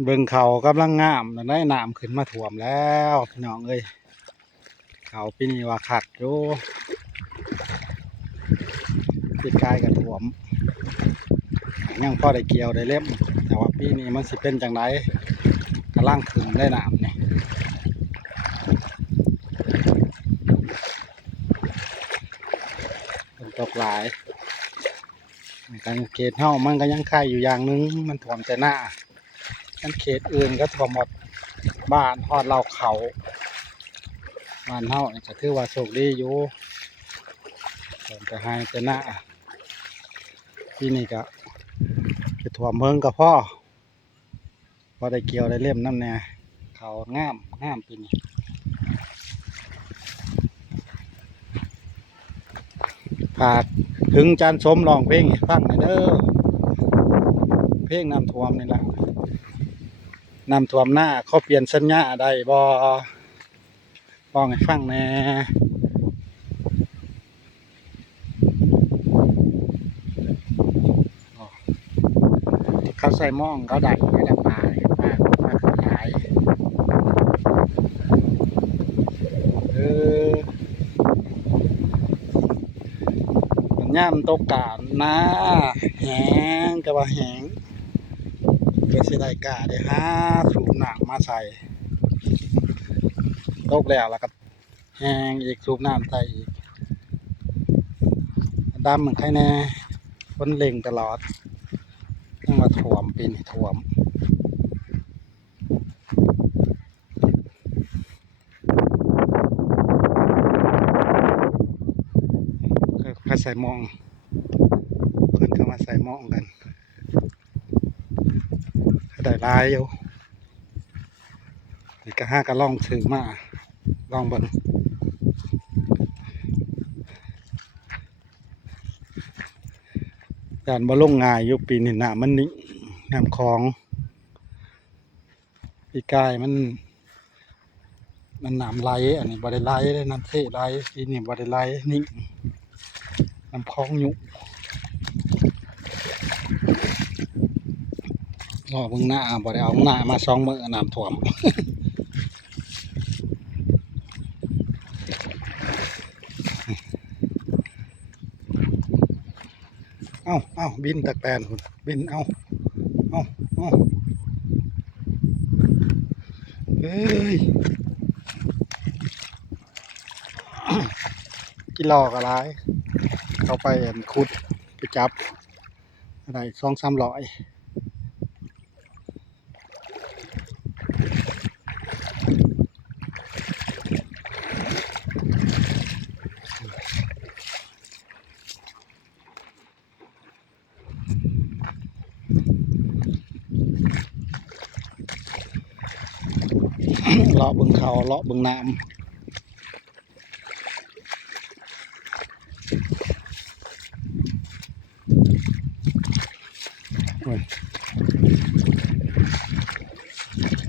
เบิ่งเขากำลังงามแล้วได้น้ำขึ้นมาท่วมแล้วพี่น้องเอ้ยเขาปีนี้ว่าขัดอยู่ปีกายกับท่วมยังพอได้เกี่ยวได้เล็บแต่ว่าปีนี้มันสิเป็นจังไดกำลังขึ้นได้น้ำนี่ฝนตกหลายการเขตเฮามันก็ยังคายอยู่อย่างนึงมันท่วมแต่หน้ากันเขตอื่นก็ท่วมหมดบ้านฮอดเราเขาบ้านเฮาก็ถือว่าโชคดีอยู่ท่วมแต่ให้แต่หน้าปีนี้ก็จะท่วมเมืองกับพ่อพอได้เกี่ยวได้เล่มน้ำแน่เขางามปีนี้ผากถึงจานสมร้องเพลงให้ฟังหน่อยเด้อเพลงน้ำท่วมนี่แหละน้ำท่วมหน้าเขาเปลี่ยนสัญญาได้บ่ร้องให้ฟังแน่เขาใส่หม้องเขาดัดไม่ได้ปลาขายมันย่ำตกกานะแหงก็ว่าแหงก็สิได้กาได้หาสูบน้ำมาใส่ตกแล้วก็แหงอีกสูบน้ำใส่อีกดำเหมือนใครแน่ฝนเล็งตลอดยังมาท่วมปีนี้ท่วมก็ใส่หม้องเพิ่นก็มาใส่หม้องกันได้ลายอยู่นี่ก็ห้าก็ลองถือมาลองเบิ่งการบ่ลงง่ายอยู่ปีนี้น้ำมันนิ่งน้ำคลองปีกายมันน้ำไหลอันนี้บ่ได้ไหลเลยน้ำเทไหลปีนี้บ่ได้ไหลนิ่งน้ำคลองอยู่รอเบิ่งหน้าบ่ได้เอาหน้ามา2 มื้อน้ำท่วม เอ้าบินตะแกรงคุณบินเอ้าเฮ้ยกิโลกอะไรเข้าไปขุดไปจับอะไร2-300เลาะเบิ่งเขาเลาะเบิ่งน้ำ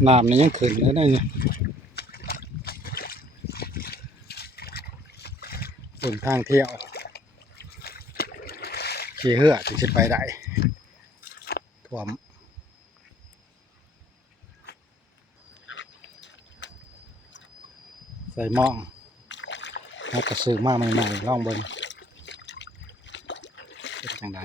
น้ำนี่ยังขึ้นเลยนะเนี่ยเบิ่งทางเที่ยวขี่เหือถึงจะไปได้ท่วมใส่หม้องแล้วก็ซื้อมาใหม่ๆลองเบิ่งเป็นจังได